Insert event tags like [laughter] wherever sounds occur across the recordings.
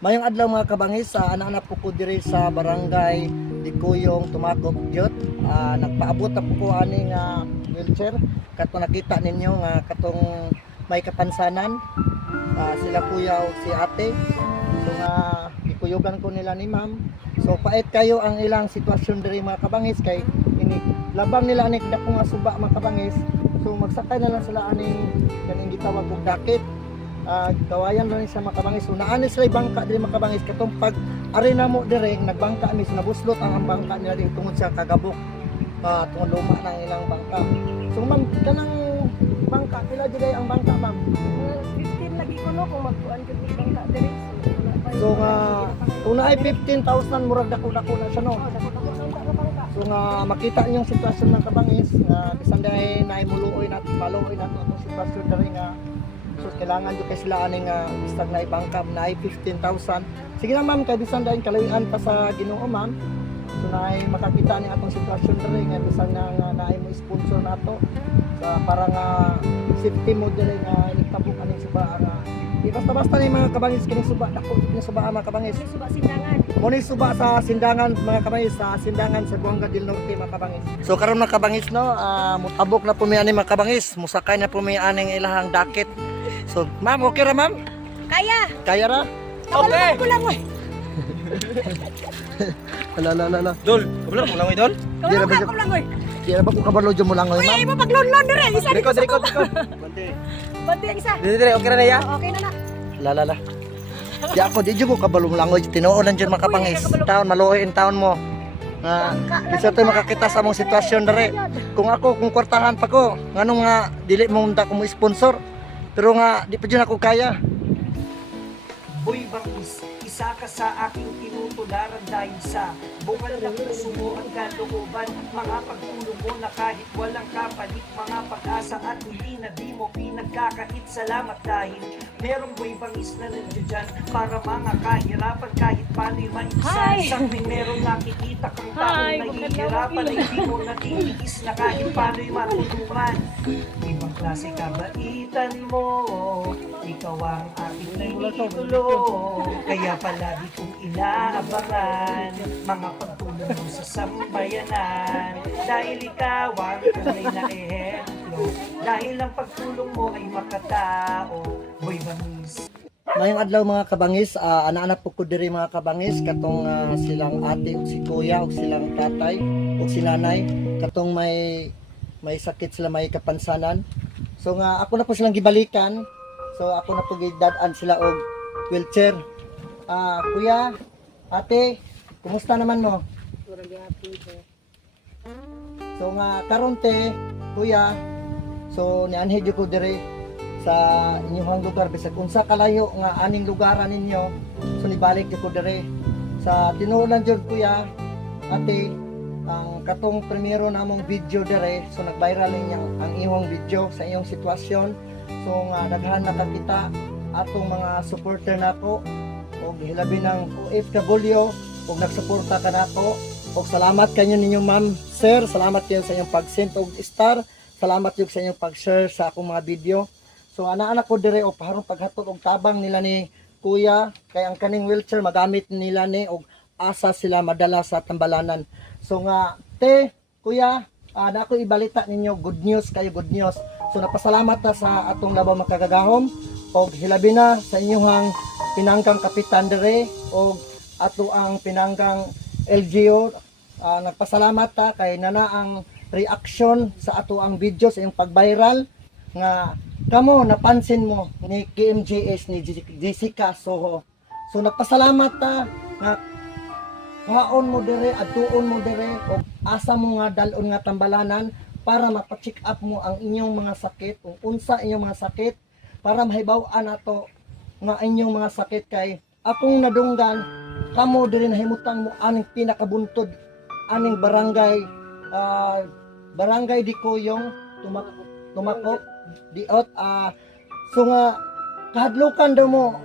Mayong adlaw mga kabangis, sa anak-anak ko diri sa barangay Dikuyong Tumakog Jot. Ah, nagpaabot na po ko ani nga wheelchair. Kato nakita ninyo nga katong may kapansanan. Ah, sila kuya o si ate. So nga ikuyugan ko nila ni ma'am. So pait kayo ang ilang sitwasyon diri mga kabangis kay ini labang nila ani dako nga suba mga kabangis. So magsakay na lang sila ani kaning gitawag og dakit uh, kawayan na rin sa makabangis. So naani sila bangka diri makabangis katong pag arena mo dire nagbangka mi so nabuslot ang ang bangka nila diri tungod sa kagabok. Uh, tungod luma ng ilang bangka. So ma'am kanang bangka pila jud ang bangka ma'am. 15 lagi ko no kung magkuan ni bangka diri. So nga kung naay 15,000 murag dako-dako na siya no. Oh. So nga makita niyo sitwasyon ng kabangis nga bisan dahil naay muluoy na maluoy na to ang sitwasyon diri nga so kailangan jud kay sila ani nga bisag na ibangkap na ay 15,000. Sige na ma'am kay bisan dahil kalawian pa sa Ginoo ma'am. So naay makakita ni atong sitwasyon diri nga bisan nga nga naay mo sponsor nato sa para nga safety mo diri nga itabok aning suba nga Di basta-basta ni mga kabangis kining suba dako kining suba mga kabangis. Suba sindangan. Yung suba sa sindangan mga kabangis, sa sindangan sa Buanga del Norte mga kabangis. So karon mga kabangis no, ah, mutabok na may ani mga kabangis, musakay na may aning ilahang dakit. So ma'am, okay ra ma'am? Kaya. Kaya ra? Okay. Ko lang oy. [laughs] Ala la la la. Dol, kabalo mo lang oy dol. Ra Ko ba lang ko lang oy. di ra ba ko kabalo dyan mo lang oy Uy, ma'am? ay mo paglonlon dire. Isa Direko, direko, direko. Bante ang isa. Dire dire, okay ra na ya. Oh, Okay na na. La la la. Di ako di jud ko kabalo mo lang oy, tinuon lang dyan mga kabangis. Taon maluoy in taon mo. Nga isa to makakita sa mong sitwasyon dere. Kung ako kung kwartahan pa ko, nganong nga dili mo unta ko mo sponsor. Pero nga di pa dyan ako kaya. Uy, bangis, isa ka sa aking tinutularan dahil sa bungal na puso mo ang kalooban. Mga pagtulong mo na kahit walang kapalit Mga pag-asa at hindi na di mo pinagkakait Salamat dahil merong buhay bangis na nandiyo dyan Para mga kahirapan kahit paano'y Hi! maisan Sangging merong nakikita kang taong Hi, nahihirapan Ay di mo natitiis na kahit paano'y matulungan Ibang klase kabaitan mo Ikaw ang aking naiigulo Kaya palagi kong inaabangan Mga pagtulong mo sa sambayanan. Dahil ikaw ang tunay na ehemplo. Dahil ang pagtulong mo ay makatao. Boy Banis Mayong adlaw mga kabangis, ah, anak-anak po ko diri mga kabangis. Katong ah, silang ate ug si kuya ug silang tatay ug si nanay. Katong may may sakit sila may kapansanan. So nga ako na po silang gibalikan. So ako na po gidadaan sila og wheelchair. Ah, kuya, ate, kumusta naman mo? So nga karon te, kuya, so nianhi jud ko diri sa inyong lugar bisag unsa kalayo nga aning lugaran ninyo so nibalik jud ko diri sa tinulan jud kuya ate ang katong primero namong video dere so nag-viral niya ang inyong video sa iyong sitwasyon so nga daghan na kita atong mga supporter nako o hilabi ng OFW ug nagsuporta ka nako ug salamat kanyo ninyo ma'am sir. Salamat kayo sa inyong pag-send og star. Salamat jud sa inyong pag-share sa akong mga video. So anak-anak ko dire og parang paghatod og tabang nila ni kuya. Kay ang kaning wheelchair magamit nila ni og asa sila madala sa tambalanan. So nga te kuya uh, ako ibalita ninyo good news kayo good news. So napasalamat ta sa atong labaw makagagahom og hilabi na sa inyong pinanggang kapitan dire og ato ang pinanggang LGU Ah, nagpasalamat ta kay nana ang reaction sa ato ang video sa iyong pag-viral nga kamo napansin mo ni KMJS ni Jessica Soho. So nagpasalamat ta nga kuhaon mo dire adtuon mo dire o asa mo nga dalon nga tambalanan para mapa-check up mo ang inyong mga sakit kung unsa inyong mga sakit para mahibaw-an nato nga inyong mga sakit kay akong nadunggan kamo dire nahimutang mo aning pinakabuntod aning barangay ah, barangay Dikoyong tumak tumakop diot ah so nga kahadlukan daw mo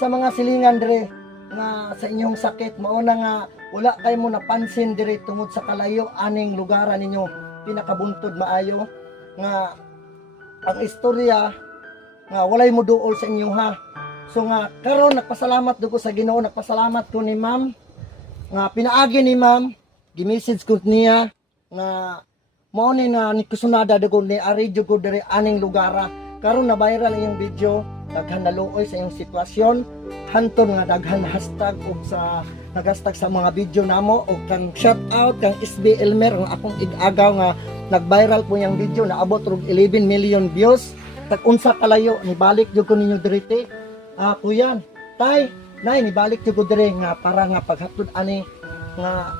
sa mga silingan dire nga sa inyong sakit. Mao na nga wala kay mo napansin dire tungod sa kalayo aning lugaran ninyo pinakabuntod maayo nga ang istorya nga walay mo duol sa inyo ha So nga karon nagpasalamat ko sa Ginoo, nagpasalamat ko ni Ma'am nga pinaagi ni Ma'am, gi-message ko niya nga mao ni na ni kusunada dago ni ari ko diri aning lugara. Karon na viral iyong video, daghan naluoy sa iyong sitwasyon, hanton nga daghan na hashtag ug sa naghashtag sa mga video namo ug kang shout out kang SB Elmer ang akong ig-agaw nga nag-viral po yung video naabot og 11 million views. Tag unsa kalayo nibalik jud ko ninyo diri te. Ah, kuya, tay, nay nibalik jud ko diri nga para nga paghatod ani nga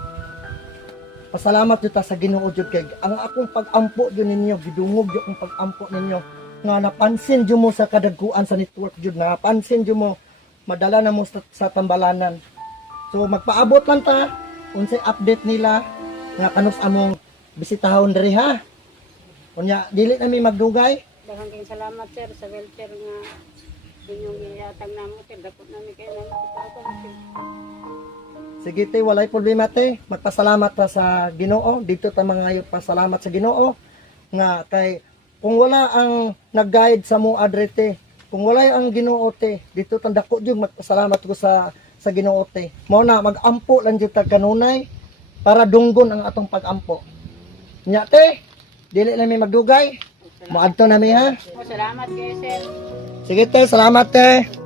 pasalamat jud ta sa Ginoo jud kay ang akong pag-ampo jud ninyo gidungog jud akong pag-ampo ninyo nga napansin jud mo sa kadagkuan sa network jud napansin jud mo madala na mo sa, sa tambalanan so magpaabot lang ta unsay update nila nga kanus among bisitahon diri ha unya dili na mi magdugay Daghang kayong salamat sir sa wheelchair nga inyong iyatag namo sir. Dapot kayo namo sir. Sige te, walay problema te. Magpasalamat ta sa Ginoo. Dito ta mga pasalamat sa Ginoo nga kay kung wala ang nag-guide sa mo adre te, kung wala ang Ginoo te, dito ta dako jud magpasalamat ko sa sa Ginoo te. Mao na magampo lang jud kanunay para dunggon ang atong pag-ampo. Nya te, dili na mi magdugay. Moadto na mi ha. Salamat kayo sir. Sige te, salamat te.